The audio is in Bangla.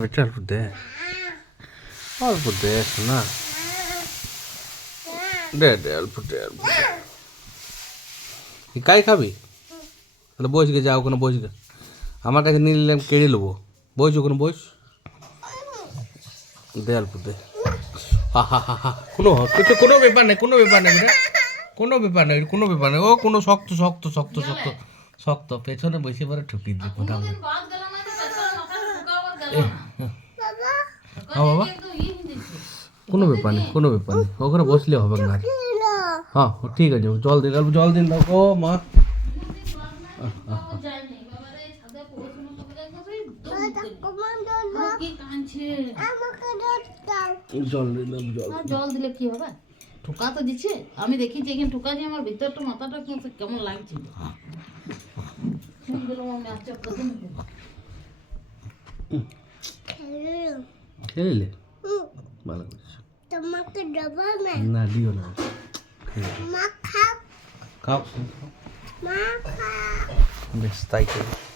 এটা অল্প দে না দে দে অল্প দে কাই খাবি তাহলে বস গে যা ওখানে বস গে আমার কাছে নিয়ে নিলে কেড়ে নেবো বস ওখানে বস দে অল্প দে হা হা হা হা কোনো ব্যাপার নেই কোনো ব্যাপার নেই কোনো ব্যাপার নেই কোনো ব্যাপার নেই ও কোনো শক্ত শক্ত শক্ত শক্ত শক্ত পেছনে বসে পরে ঠুকি দিয়ে কথা বলে হ্যাঁ বাবা কোনো ব্যাপার নেই কোনো ব্যাপার নেই ওখানে বসলে হবে না হ্যাঁ ঠিক আছে জল দিন জল দিন দাও ও মা জল দিলে কি হবে ঠোকা তো দিচ্ছে আমি দেখেছি এখানে ঠোকা দিয়ে আমার ভিতরটা মাথাটা কেমন লাগছে খেলে ভালো করেছো তোমাকে দেবো না দিও না মা খাও খাও মা খাও বেশ তাই করি